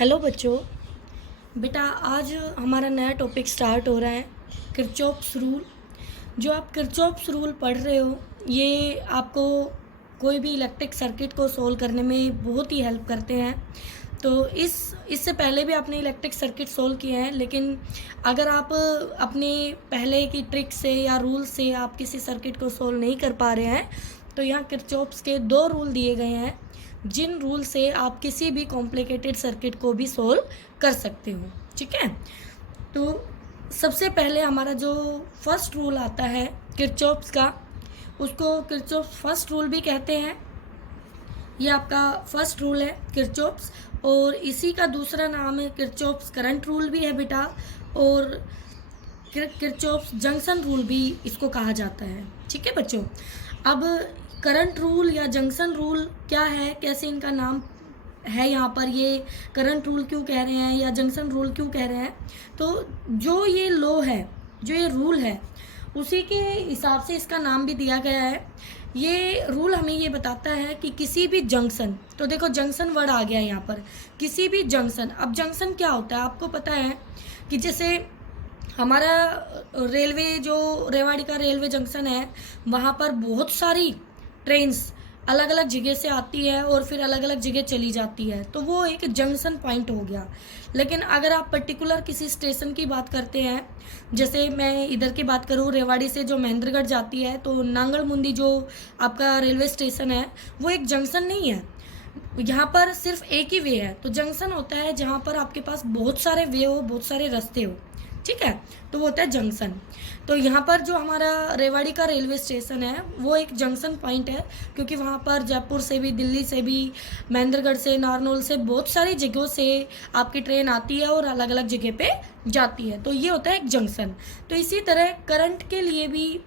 Hello बच्चों। बेटा आज हमारा नया टॉपिक स्टार्ट हो रहा है किरचॉफ्स रूल। जो आप किरचॉफ्स रूल पढ़ रहे हो ये आपको कोई भी इलेक्ट्रिक सर्किट को सोल्व करने में बहुत ही हेल्प करते हैं। तो इससे पहले भी आपने इलेक्ट्रिक सर्किट सोल्व किए हैं, लेकिन अगर आप अपने पहले की ट्रिक से या रूल से आप किसी सर्किट को सोल्व नहीं कर पा रहे हैं तो यहाँ किरचॉफ्स के 2 रूल दिए गए हैं जिन रूल से आप किसी भी कॉम्प्लिकेटेड सर्किट को भी सोल्व कर सकते हो। ठीक है, तो सबसे पहले हमारा जो फर्स्ट रूल आता है किरचॉफ्स का, उसको किरचॉफ्स फर्स्ट रूल भी कहते हैं। ये आपका फर्स्ट रूल है किरचॉफ्स, और इसी का दूसरा नाम है किरचॉफ्स करंट रूल भी है बेटा, और किरचॉफ्स जंक्शन रूल भी इसको कहा जाता है। ठीक है बच्चों, अब करंट रूल या जंक्शन रूल क्या है, कैसे इनका नाम है, यहाँ पर ये करंट रूल क्यों कह रहे हैं या जंक्शन रूल क्यों कह रहे हैं, तो जो ये लॉ है, जो ये रूल है, उसी के हिसाब से इसका नाम भी दिया गया है। ये रूल हमें ये बताता है कि किसी भी जंक्शन, तो देखो जंक्शन वर्ड आ गया यहाँ पर, किसी भी जंक्शन। अब जंक्शन क्या होता है आपको पता है कि जैसे हमारा रेलवे, जो रेवाड़ी का रेलवे जंक्शन है, वहाँ पर बहुत सारी ट्रेन्स अलग अलग जगह से आती है और फिर अलग अलग जगह चली जाती है, तो वो एक जंक्शन पॉइंट हो गया। लेकिन अगर आप पर्टिकुलर किसी स्टेशन की बात करते हैं, जैसे मैं इधर की बात करूँ, रेवाड़ी से जो महेंद्रगढ़ जाती है, तो नांगल मुंदी जो आपका रेलवे स्टेशन है वो एक जंक्शन नहीं है। यहाँ पर सिर्फ एक ही वे है। तो जंक्शन होता है जहाँ पर आपके पास बहुत सारे वे हो, बहुत सारे रास्ते हो। ठीक है, तो वो होता है जंक्शन। तो यहाँ पर जो हमारा रेवाड़ी का रेलवे स्टेशन है वो एक जंक्शन पॉइंट है, क्योंकि वहाँ पर जयपुर से भी, दिल्ली से भी, महेंद्रगढ़ से, नारनौल से, बहुत सारी जगहों से आपकी ट्रेन आती है और अलग अलग जगह पे जाती है। तो ये होता है एक जंक्शन। तो इसी तरह करंट के लिए भी,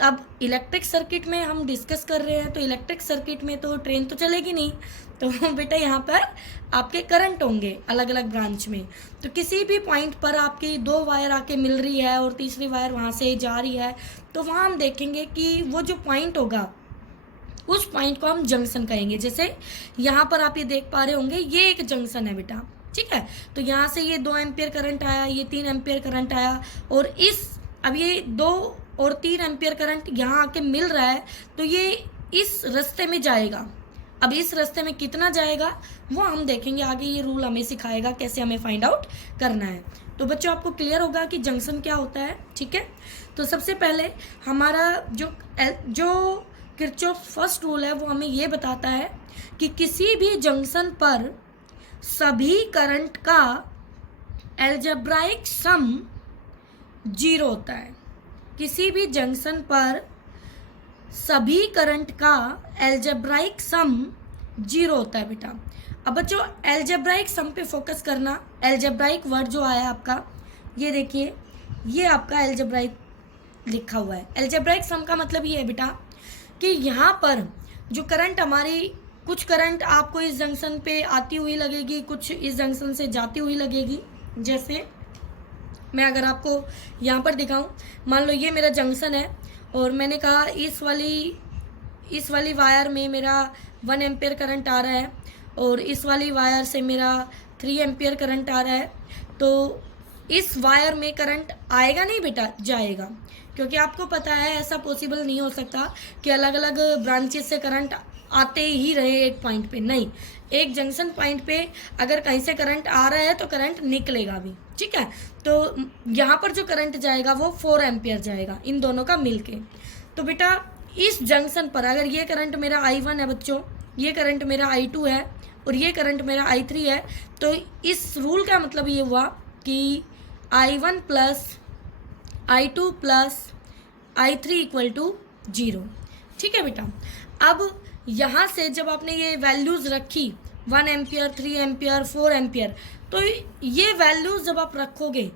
अब इलेक्ट्रिक सर्किट में हम डिस्कस कर रहे हैं, तो इलेक्ट्रिक सर्किट में तो ट्रेन तो चलेगी नहीं, तो बेटा यहाँ पर आपके करंट होंगे अलग अलग ब्रांच में। तो किसी भी पॉइंट पर आपकी 2 वायर आके मिल रही है और तीसरी वायर वहाँ से जा रही है, तो वहाँ हम देखेंगे कि वो जो पॉइंट होगा उस पॉइंट को हम जंक्शन कहेंगे। जैसे यहाँ पर आप ये देख पा रहे होंगे, ये एक जंक्शन है बेटा। ठीक है, तो यहाँ से ये 2 एम्पियर करंट आया, ये 3 एम्पियर करंट आया, और अब ये 2 और 3 एम्पियर करंट यहाँ आके मिल रहा है, तो ये इस रास्ते में जाएगा। अब इस रास्ते में कितना जाएगा वो हम देखेंगे आगे, ये रूल हमें सिखाएगा कैसे हमें फाइंड आउट करना है। तो बच्चों आपको क्लियर होगा कि जंक्शन क्या होता है। ठीक है, तो सबसे पहले हमारा जो किरचॉफ्स फर्स्ट रूल है वो हमें ये बताता है कि किसी भी जंक्शन पर सभी करंट का एल्जेब्राइक सम 0 होता है। किसी भी जंक्शन पर सभी करंट का एल्जेब्राइक सम 0 होता है बेटा। अब बच्चों एल्जेब्राइक सम पे फोकस करना। एल्जेब्राइक वर्ड जो आया आपका, ये देखिए, ये आपका एल्जेब्राइक लिखा हुआ है। एल्जेब्राइक सम का मतलब ये है बेटा कि यहाँ पर जो करंट हमारी, कुछ करंट आपको इस जंक्शन पे आती हुई लगेगी, कुछ इस जंक्शन से जाती हुई लगेगी। जैसे मैं अगर आपको यहाँ पर दिखाऊं, मान लो ये मेरा जंक्शन है और मैंने कहा इस वाली वायर में मेरा 1 एम्पियर करंट आ रहा है और इस वाली वायर से मेरा 3 एम्पियर करंट आ रहा है। तो इस वायर में करंट आएगा नहीं बेटा, जाएगा, क्योंकि आपको पता है ऐसा पॉसिबल नहीं हो सकता कि अलग अलग ब्रांचेस से करंट आते ही रहे एक पॉइंट पे। नहीं, एक जंक्शन पॉइंट पे अगर कहीं से करंट आ रहा है तो करंट निकलेगा भी। ठीक है, तो यहाँ पर जो करंट जाएगा वो 4 एम्पियर जाएगा, इन दोनों का मिलके। तो बेटा इस जंक्शन पर अगर ये करंट मेरा I1 है बच्चों, ये करंट मेरा I2 है और ये करंट मेरा I3 है, तो इस रूल का मतलब ये हुआ कि I1 plus I2 plus I3 equal to 0। ठीक है बेटा, अब यहाँ से जब आपने ये वैल्यूज़ रखी 1 एम्पियर, 3 एम्पियर, 4 एम्पियर, तो ये वैल्यूज़ जब आप रखोगे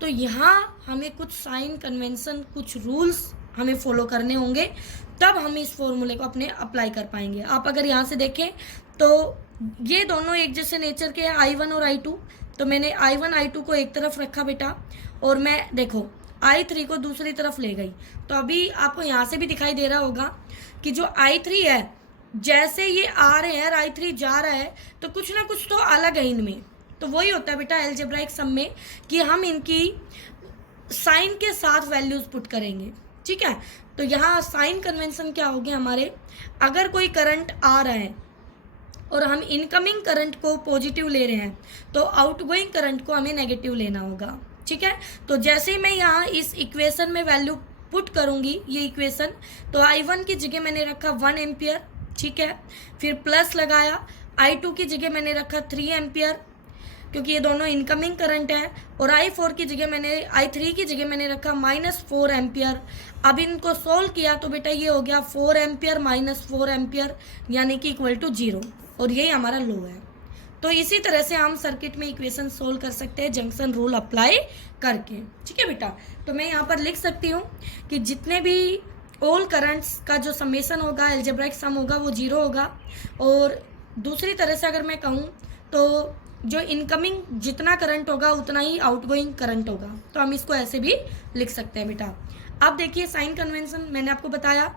तो यहाँ हमें कुछ साइन कन्वेंशन, कुछ रूल्स हमें फॉलो करने होंगे, तब हम इस फॉर्मूले को अपने अप्लाई कर पाएंगे। आप अगर यहाँ से देखें तो ये दोनों एक जैसे नेचर के हैं, I1 और I2। तो मैंने I1 I2 को एक तरफ रखा बेटा, और मैं देखो I3 को दूसरी तरफ ले गई। तो अभी आपको यहाँ से भी दिखाई दे रहा होगा कि जो I3 है जैसे ये आ रहे हैं और I3 जा रहा है तो कुछ ना कुछ तो अलग है इनमें। तो वही होता है बेटा एल्जेब्राइक सम में कि हम इनकी साइन के साथ वैल्यूज पुट करेंगे, ठीक है। तो यहाँ साइन कन्वेंशन क्या होगी हमारे, अगर कोई करंट आ रहा है और हम इनकमिंग करंट को पॉजिटिव ले रहे हैं तो आउटगोइंग करंट को हमें नेगेटिव लेना होगा, ठीक है। तो जैसे ही मैं यहाँ इस इक्वेशन में वैल्यू पुट करूँगी, ये इक्वेशन, तो I1 की जगह मैंने रखा 1 एम्पियर, ठीक है। फिर प्लस लगाया, I2 की जगह मैंने रखा 3 एम्पियर क्योंकि ये दोनों इनकमिंग करंट है, और I4 की जगह I3 की जगह मैंने रखा -4 एम्पियर। अब इनको सोल्व किया तो बेटा ये हो गया 4 एम्पियर -4 एम्पियर यानी कि इक्वल टू 0, और यही हमारा लो है। तो इसी तरह से हम सर्किट में इक्वेशन सोल्व कर सकते हैं जंक्शन रूल अप्लाई करके, ठीक है बेटा। तो मैं यहाँ पर लिख सकती हूँ कि जितने भी ऑल करंट्स का जो समेशन होगा, अलजेब्राइक सम होगा, वो 0 होगा। और दूसरी तरह से अगर मैं कहूँ तो जो इनकमिंग जितना करंट होगा उतना ही आउटगोइंग करंट होगा। तो हम इसको ऐसे भी लिख सकते हैं बेटा। अब देखिए साइन कन्वेंशन मैंने आपको बताया,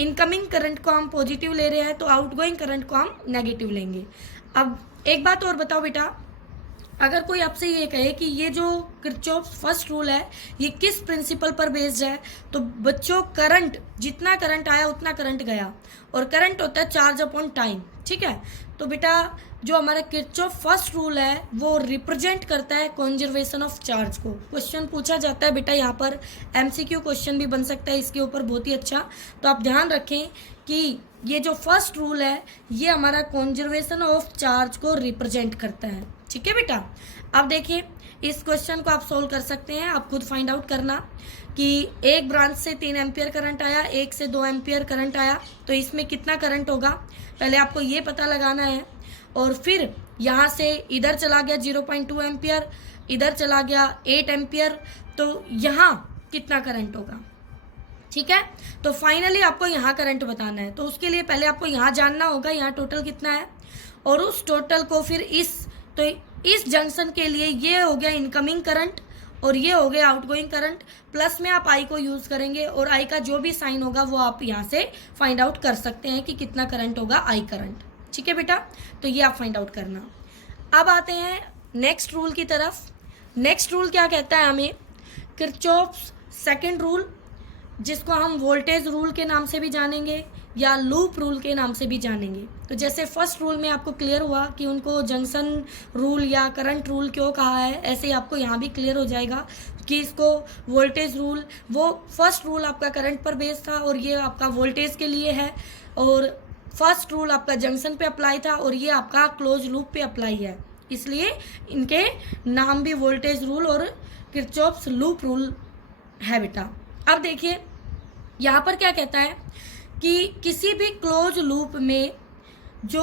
इनकमिंग करंट को हम पॉजिटिव ले रहे हैं तो आउटगोइंग करंट को हम नेगेटिव लेंगे। अब एक बात और बताओ बेटा, अगर कोई आपसे ये कहे कि ये जो किरचॉफ फर्स्ट रूल है ये किस प्रिंसिपल पर बेस्ड है, तो बच्चों करंट, जितना करंट आया उतना करंट गया, और करंट होता है चार्ज अपॉन टाइम, ठीक है। तो बेटा जो हमारा किरचॉफ फर्स्ट रूल है वो रिप्रेजेंट करता है कंजर्वेशन ऑफ चार्ज को। क्वेश्चन पूछा जाता है बेटा, यहाँ पर MCQ क्वेश्चन भी बन सकता है इसके ऊपर, बहुत ही अच्छा। तो आप ध्यान रखें कि ये जो फर्स्ट रूल है ये हमारा कंजर्वेशन ऑफ चार्ज को रिप्रेजेंट करता है, ठीक है बेटा। अब देखिए इस क्वेश्चन को आप सोल्व कर सकते हैं, आप खुद फाइंड आउट करना कि एक ब्रांच से 3 एम्पियर करंट आया, एक से 2 एम्पियर करंट आया, तो इसमें कितना करंट होगा पहले आपको ये पता लगाना है। और फिर यहाँ से इधर चला गया 0.2 एम्पियर, इधर चला गया 8 एम्पियर, तो यहाँ कितना करंट होगा, ठीक है। तो फाइनली आपको यहाँ करंट बताना है, तो उसके लिए पहले आपको यहाँ जानना होगा यहाँ टोटल कितना है, और उस टोटल को फिर इस जंक्शन के लिए ये हो गया इनकमिंग करंट और ये हो गया आउटगोइंग करंट, प्लस में आप I को यूज़ करेंगे और I का जो भी साइन होगा वो आप यहाँ से फाइंड आउट कर सकते हैं कि कितना करंट होगा I करंट, ठीक है बेटा। तो ये आप फाइंड आउट करना। अब आते हैं नेक्स्ट रूल की तरफ। नेक्स्ट रूल क्या कहता है हमें, किरचॉफ्स सेकंड रूल, जिसको हम वोल्टेज रूल के नाम से भी जानेंगे या लूप रूल के नाम से भी जानेंगे। तो जैसे फर्स्ट रूल में आपको क्लियर हुआ कि उनको जंक्शन रूल या करंट रूल क्यों कहा है, ऐसे ही आपको यहाँ भी क्लियर हो जाएगा कि इसको वोल्टेज रूल, वो फर्स्ट रूल आपका करंट पर बेस्ड था और ये आपका वोल्टेज के लिए है, और फर्स्ट रूल आपका जंक्शन पे अप्लाई था और ये आपका क्लोज लूप पे अप्लाई है, इसलिए इनके नाम भी वोल्टेज रूल और किरचॉफ्स लूप रूल है बेटा। अब देखिए यहाँ पर क्या कहता है कि किसी भी क्लोज लूप में जो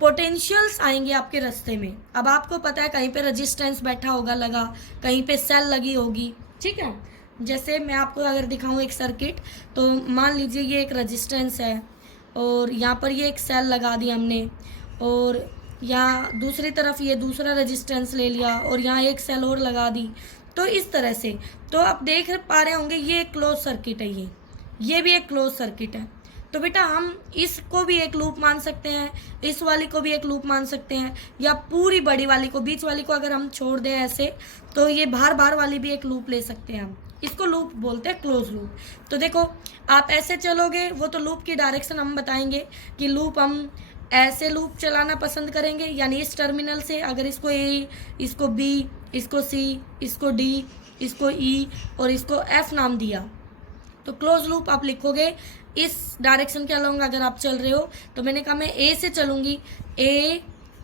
पोटेंशियल्स आएंगे आपके रास्ते में, अब आपको पता है कहीं पे रेजिस्टेंस बैठा होगा लगा, कहीं पे सेल लगी होगी, ठीक है। जैसे मैं आपको अगर दिखाऊं एक सर्किट, तो मान लीजिए ये एक रेजिस्टेंस है और यहाँ पर ये एक सेल लगा दी हमने, और यहाँ दूसरी तरफ ये दूसरा रेजिस्टेंस ले लिया और यहाँ एक सेल और लगा दी। तो इस तरह से तो आप देख पा रहे होंगे ये एक क्लोज सर्किट है, ये भी एक क्लोज सर्किट है। तो बेटा हम इसको भी एक लूप मान सकते हैं, इस वाली को भी एक लूप मान सकते हैं, या पूरी बड़ी वाली को, बीच वाली को अगर हम छोड़ दें ऐसे, तो ये बाहर वाली भी एक लूप ले सकते हैं हम, इसको लूप बोलते हैं, क्लोज लूप। तो देखो आप ऐसे चलोगे, वो तो लूप की डायरेक्शन हम बताएंगे कि लूप हम ऐसे लूप चलाना पसंद करेंगे, यानी इस टर्मिनल से अगर इसको A, इसको B, इसको C, इसको D, इसको E और इसको F नाम दिया, तो क्लोज लूप आप लिखोगे इस डायरेक्शन के अलोंग अगर आप चल रहे हो। तो मैंने कहा मैं A से चलूँगी, A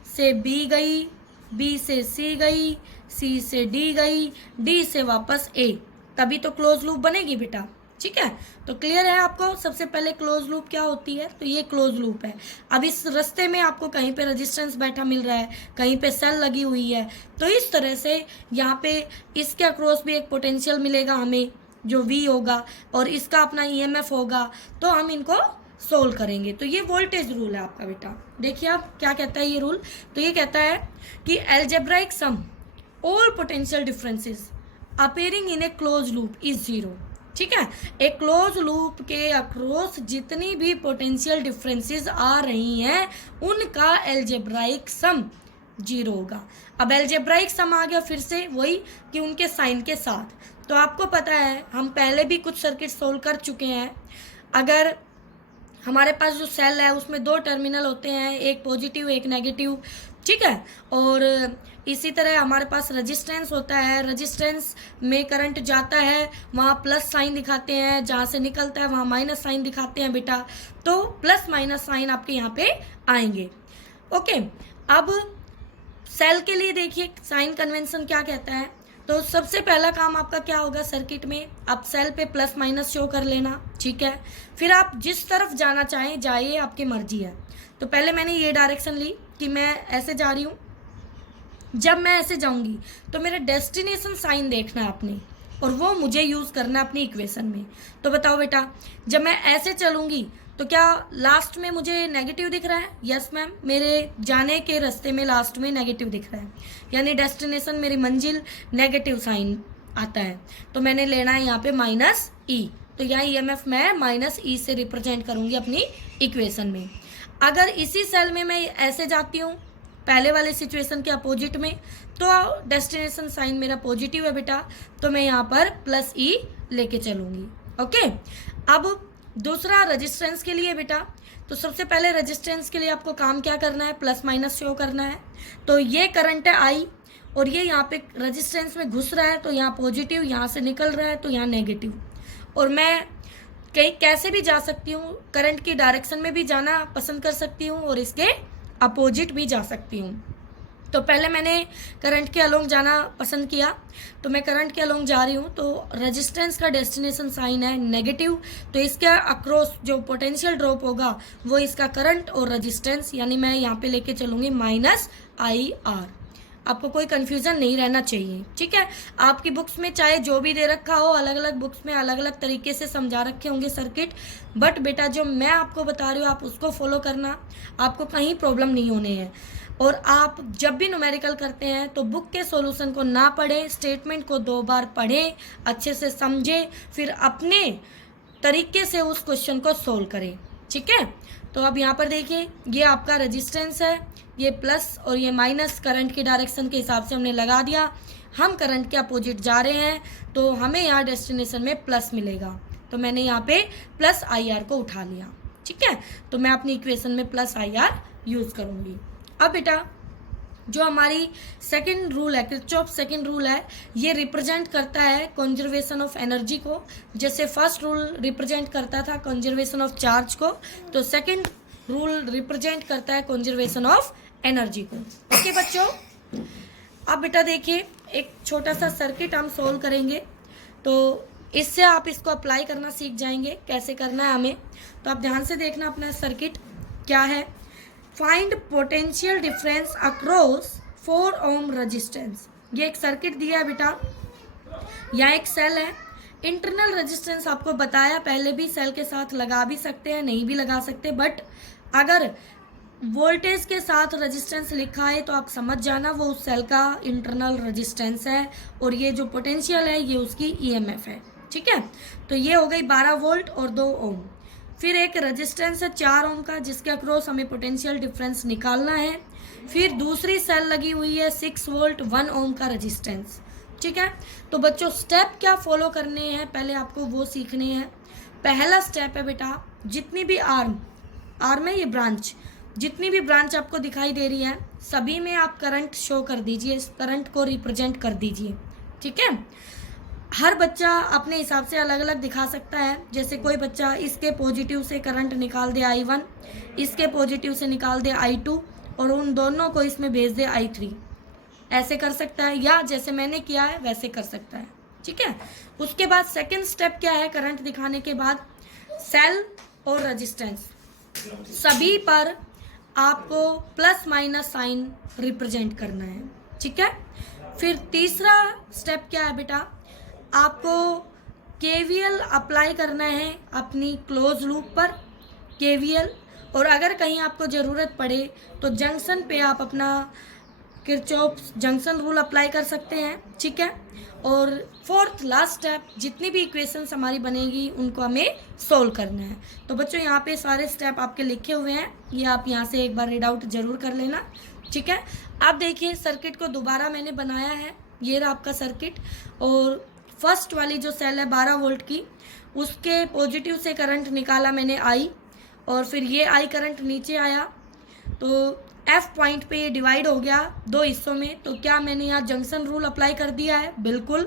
से B गई, B से C गई, C से D गई, D से वापस A, तभी तो क्लोज लूप बनेगी बेटा, ठीक है। तो क्लियर है आपको सबसे पहले क्लोज लूप क्या होती है, तो ये क्लोज लूप है। अब इस रास्ते में आपको कहीं पे रेजिस्टेंस बैठा मिल रहा है, कहीं पे सेल लगी हुई है, तो इस तरह से यहाँ पे इसके अक्रॉस भी एक पोटेंशियल मिलेगा हमें जो V होगा और इसका अपना EMF होगा, तो हम इनको सोल्व करेंगे। तो ये वोल्टेज रूल है आपका बेटा। देखिए आप क्या कहता है ये रूल, तो ये कहता है कि algebraic sum all potential differences appearing in a close loop is 0। ठीक है। एक क्लोज लूप के अक्रॉस जितनी भी पोटेंशियल डिफरेंसेस आ रही हैं उनका एल्जेब्राइक सम 0 होगा। अब एल्जेब्राइक सम आ गया फिर से वही कि उनके साइन के साथ। तो आपको पता है हम पहले भी कुछ सर्किट सोल्व कर चुके हैं। अगर हमारे पास जो सेल है उसमें 2 टर्मिनल होते हैं, एक पॉजिटिव एक नेगेटिव, ठीक है। और इसी तरह हमारे पास रेजिस्टेंस होता है, रेजिस्टेंस में करंट जाता है, वहाँ प्लस साइन दिखाते हैं, जहाँ से निकलता है वहाँ माइनस साइन दिखाते हैं बेटा। तो प्लस माइनस साइन आपके यहाँ पे आएंगे। ओके, अब सेल के लिए देखिए साइन कन्वेंशन क्या कहता है। तो सबसे पहला काम आपका क्या होगा सर्किट में, आप सेल पे प्लस माइनस शो कर लेना, ठीक है। फिर आप जिस तरफ जाना चाहें जाइए, आपकी मर्जी है। तो पहले मैंने ये डायरेक्शन ली कि मैं ऐसे जा रही हूँ। जब मैं ऐसे जाऊंगी तो मेरा डेस्टिनेशन साइन देखना है आपने, और वो मुझे यूज़ करना है अपनी इक्वेशन में। तो बताओ बेटा, जब मैं ऐसे चलूंगी तो क्या लास्ट में मुझे नेगेटिव दिख रहा है? यस मैम, मेरे जाने के रास्ते में लास्ट में नेगेटिव दिख रहा है, यानी डेस्टिनेशन मेरी मंजिल नेगेटिव साइन आता है। तो मैंने लेना है यहाँ पे माइनस ई। तो यहाँ ईएमएफ मैं माइनस ई से रिप्रेजेंट करूँगी अपनी इक्वेशन में। अगर इसी सेल में मैं ऐसे जाती हूँ पहले वाले सिचुएशन के अपोजिट में, तो डेस्टिनेशन साइन मेरा पॉजिटिव है बेटा, तो मैं यहाँ पर प्लस ई लेके चलूँगी। ओके, अब दूसरा रेजिस्टेंस के लिए बेटा, तो सबसे पहले रेजिस्टेंस के लिए आपको काम क्या करना है, प्लस माइनस शो करना है। तो ये करंट है आई, और ये यहाँ पे रेजिस्टेंस में घुस रहा है, तो यहाँ पॉजिटिव, यहाँ से निकल रहा है तो यहाँ नेगेटिव। और मैं कहीं कैसे भी जा सकती हूँ, करंट की डायरेक्शन में भी जाना पसंद कर सकती हूँ और इसके अपोजिट भी जा सकती हूँ। तो पहले मैंने करंट के अलोंग जाना पसंद किया, तो मैं करंट के अलोंग जा रही हूँ। तो रेजिस्टेंस का डेस्टिनेशन साइन है नेगेटिव, तो इसके अक्रॉस जो पोटेंशियल ड्रॉप होगा वो इसका करंट और रेजिस्टेंस, यानी मैं यहाँ पे लेके चलूँगी माइनस आई आर। आपको कोई कन्फ्यूज़न नहीं रहना चाहिए, ठीक है। आपकी बुक्स में चाहे जो भी दे रखा हो, अलग अलग बुक्स में अलग अलग तरीके से समझा रखे होंगे सर्किट, बट बेटा जो मैं आपको बता रही हूँ आप उसको फॉलो करना, आपको कहीं प्रॉब्लम नहीं होने हैं। और आप जब भी न्यूमेरिकल करते हैं तो बुक के सॉल्यूशन को ना पढ़ें, स्टेटमेंट को 2 बार पढ़ें, अच्छे से समझें, फिर अपने तरीके से उस क्वेश्चन को सोल्व करें, ठीक है। तो अब यहाँ पर देखिए ये आपका रेजिस्टेंस है, ये प्लस और ये माइनस करंट की डायरेक्शन के हिसाब से हमने लगा दिया। हम करंट के अपोजिट जा रहे हैं तो हमें यहाँ डेस्टिनेशन में प्लस मिलेगा, तो मैंने यहाँ पे प्लस आई आर को उठा लिया, ठीक है। तो मैं अपनी इक्वेशन में प्लस आई आर यूज़ करूँगी। अब बेटा जो हमारी सेकंड रूल है, किरचॉफ सेकंड रूल है, ये रिप्रेजेंट करता है कंजर्वेशन ऑफ एनर्जी को। जैसे फर्स्ट रूल रिप्रेजेंट करता था कंजर्वेशन ऑफ चार्ज को, तो सेकंड रूल रिप्रेजेंट करता है कंजर्वेशन ऑफ एनर्जी को। ओके बच्चों, अब बेटा देखिए एक छोटा सा सर्किट हम सोल्व करेंगे, तो इससे आप इसको अप्लाई करना सीख जाएंगे कैसे करना है हमें। तो आप ध्यान से देखना अपना सर्किट क्या है। Find potential difference across 4 ohm resistance. ये एक सर्किट दिया है बेटा, यहाँ एक सेल है। इंटरनल रेजिस्टेंस आपको बताया पहले भी, सेल के साथ लगा भी सकते हैं नहीं भी लगा सकते, बट अगर वोल्टेज के साथ रेजिस्टेंस लिखा है तो आप समझ जाना वो उस सेल का इंटरनल रेजिस्टेंस है, और ये जो पोटेंशियल है ये उसकी ईएमएफ है, ठीक है। तो ये हो गई 12 वोल्ट और 2 ओम। फिर एक रेजिस्टेंस है 4 ओम का जिसके अक्रॉस हमें पोटेंशियल डिफरेंस निकालना है। फिर दूसरी सेल लगी हुई है 6 वोल्ट 1 ओम का रेजिस्टेंस, ठीक है। तो बच्चों स्टेप क्या फॉलो करने हैं पहले आपको वो सीखने हैं। पहला स्टेप है बेटा, जितनी भी आर्म है ये ब्रांच, जितनी भी ब्रांच आपको दिखाई दे रही है सभी में आप करंट शो कर दीजिए, इस करंट को रिप्रेजेंट कर दीजिए, ठीक है। हर बच्चा अपने हिसाब से अलग अलग दिखा सकता है। जैसे कोई बच्चा इसके पॉजिटिव से करंट निकाल दे I1, इसके पॉजिटिव से निकाल दे I2, और उन दोनों को इसमें भेज दे I3, ऐसे कर सकता है, या जैसे मैंने किया है वैसे कर सकता है, ठीक है। उसके बाद सेकंड स्टेप क्या है, करंट दिखाने के बाद सेल और रेजिस्टेंस सभी पर आपको प्लस माइनस साइन रिप्रेजेंट करना है, ठीक है। फिर तीसरा स्टेप क्या है बेटा, आपको केवीएल अप्लाई करना है अपनी क्लोज लूप पर, केवीएल। और अगर कहीं आपको ज़रूरत पड़े तो जंक्शन पे आप अपना किरचॉफ्स जंक्शन रूल अप्लाई कर सकते हैं, ठीक है। और फोर्थ लास्ट स्टेप, जितनी भी इक्वेशंस हमारी बनेगी उनको हमें सोल्व करना है। तो बच्चों यहाँ पे सारे स्टेप आपके लिखे हुए हैं, ये आप यहाँ से एक बार रीड आउट जरूर कर लेना, ठीक है। आप देखिए सर्किट को दोबारा मैंने बनाया है, ये रहा आपका सर्किट। और फर्स्ट वाली जो सेल है 12 वोल्ट की, उसके पॉजिटिव से करंट निकाला मैंने आई, और फिर ये आई करंट नीचे आया, तो एफ पॉइंट पे ये डिवाइड हो गया दो हिस्सों में। तो क्या मैंने यहाँ जंक्शन रूल अप्लाई कर दिया है? बिल्कुल।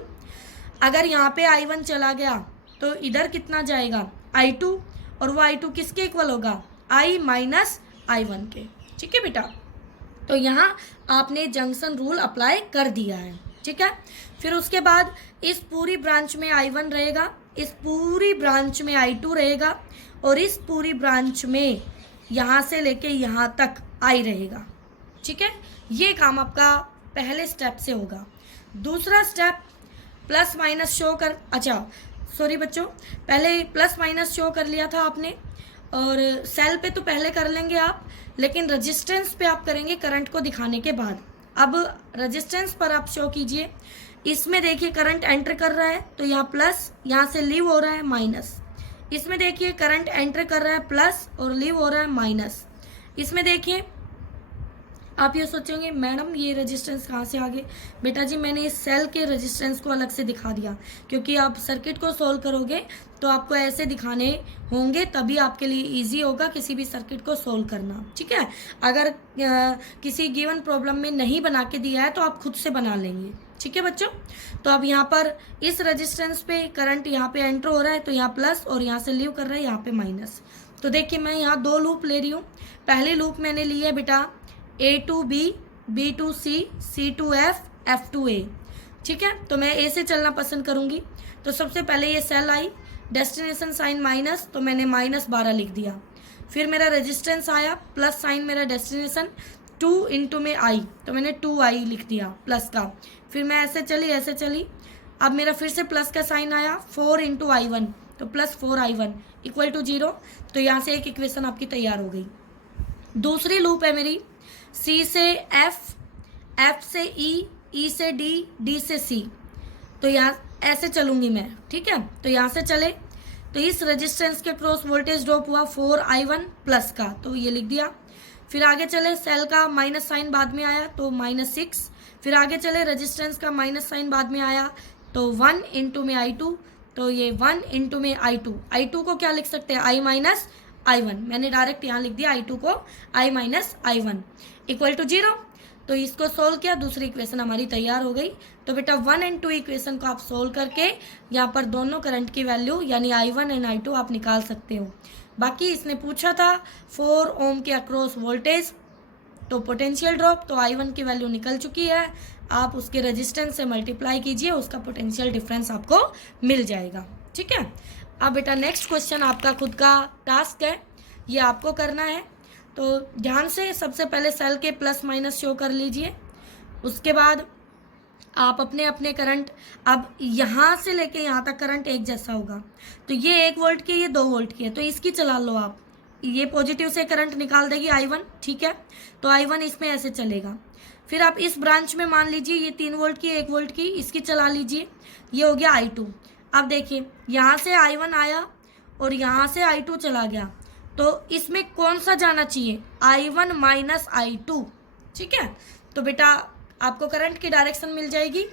अगर यहाँ पे I1 चला गया तो इधर कितना जाएगा? I2, और वो I2 किसके इक्वल होगा? I माइनस I1 के, ठीक है बेटा। तो यहाँ आपने जंक्शन रूल अप्लाई कर दिया है, ठीक है। फिर उसके बाद इस पूरी ब्रांच में I1 रहेगा, इस पूरी ब्रांच में I2 रहेगा, और इस पूरी ब्रांच में यहाँ से लेके यहाँ तक I रहेगा, ठीक है। ये काम आपका पहले स्टेप से होगा। दूसरा स्टेप प्लस माइनस शो कर, अच्छा सॉरी बच्चों, पहले प्लस माइनस शो कर लिया था आपने, और सेल पे तो पहले कर लेंगे आप, लेकिन रेजिस्टेंस पे आप करेंगे करंट को दिखाने के बाद। अब रेजिस्टेंस पर आप शो कीजिए, इसमें देखिए करंट एंटर कर रहा है तो यहाँ प्लस, यहाँ से लीव हो रहा है माइनस। इसमें देखिए करंट एंटर कर रहा है प्लस और लीव हो रहा है माइनस। इसमें देखिए आप ये सोचेंगे मैडम ये रेजिस्टेंस कहाँ से आ गए? बेटा जी मैंने इस सेल के रेजिस्टेंस को अलग से दिखा दिया, क्योंकि आप सर्किट को सोल्व करोगे तो आपको ऐसे दिखाने होंगे, तभी आपके लिए इजी होगा किसी भी सर्किट को सोल्व करना, ठीक है। अगर किसी गिवन प्रॉब्लम में नहीं बना के दिया है तो आप खुद से बना लेंगे, ठीक है बच्चों। तो अब यहाँ पर इस रेजिस्टेंस पे करंट यहाँ पे एंटर हो रहा है तो यहाँ प्लस, और यहाँ से लीव कर रहा है यहाँ पे माइनस। तो देखिए मैं यहाँ दो लूप ले रही हूँ। पहली लूप मैंने ली है बेटा A to B, B to C, C to F, F to A, ठीक है। तो मैं A से चलना पसंद करूँगी। तो सबसे पहले ये सेल आई, डेस्टिनेशन साइन माइनस, तो मैंने -12 लिख दिया। फिर मेरा रेजिस्टेंस आया, प्लस साइन मेरा डेस्टिनेशन, 2 इंटू में I, तो मैंने 2I लिख दिया प्लस का। फिर मैं ऐसे चली, अब मेरा फिर से प्लस का साइन आया, 4 इंटू I1, तो प्लस 4I1 इक्वल टू 0। तो यहाँ से एक इक्वेशन आपकी तैयार हो गई। दूसरी लूप है मेरी C से F, F से E, E से D, D से C। तो यहाँ ऐसे चलूँगी मैं, ठीक है। तो यहाँ से चले तो इस रेजिस्टेंस के क्रॉस वोल्टेज ड्रॉप हुआ 4I1 प्लस का, तो ये लिख दिया। फिर आगे चले सेल का माइनस साइन बाद में आया तो -6। फिर आगे चले रेजिस्टेंस का माइनस साइन बाद में आया तो 1 इंटू में I2, तो ये 1 इंटू में I2 को क्या लिख सकते हैं? I minus I1। मैंने डायरेक्ट यहाँ लिख दिया I2 को I minus I1 equal to 0। तो इसको सोल्व किया, दूसरी इक्वेशन हमारी तैयार हो गई। तो बेटा 1 एंड 2 इक्वेशन को आप सोल्व करके यहाँ पर दोनों करंट की वैल्यू यानी I1 एंड I2 आप निकाल सकते हो। बाकी इसने पूछा था 4 ओम के अक्रॉस वोल्टेज तो पोटेंशियल ड्रॉप, तो I1 की वैल्यू निकल चुकी है, आप उसके रेजिस्टेंस से मल्टीप्लाई कीजिए, उसका पोटेंशियल डिफरेंस आपको मिल जाएगा, ठीक है। अब बेटा नेक्स्ट क्वेश्चन आपका खुद का टास्क है, ये आपको करना है। तो ध्यान से सबसे पहले सेल के प्लस माइनस शो कर लीजिए, उसके बाद आप अपने अपने करंट, अब यहाँ से लेके यहाँ तक करंट एक जैसा होगा। तो ये 1 वोल्ट की, ये 2 वोल्ट की है, तो इसकी चला लो आप, ये पॉजिटिव से करंट निकाल देगी I1, ठीक है। तो I1 इसमें ऐसे चलेगा। फिर आप इस ब्रांच में मान लीजिए ये 3 वोल्ट की, 1 वोल्ट की, इसकी चला लीजिए, ये हो गया I2। अब देखिए यहाँ से I1 आया और यहाँ से I2 चला गया, तो इसमें कौन सा जाना चाहिए? I1 माइनस I2, ठीक है। तो बेटा आपको करंट की डायरेक्शन मिल जाएगी।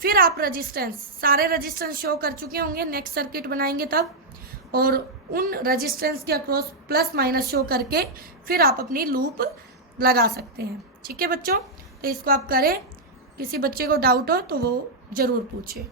फिर आप रेजिस्टेंस, सारे रेजिस्टेंस शो कर चुके होंगे, नेक्स्ट सर्किट बनाएंगे तब, और उन रेजिस्टेंस के अक्रॉस प्लस माइनस शो करके फिर आप अपनी लूप लगा सकते हैं, ठीक है बच्चों। तो इसको आप करें, किसी बच्चे को डाउट हो तो वो ज़रूर पूछे।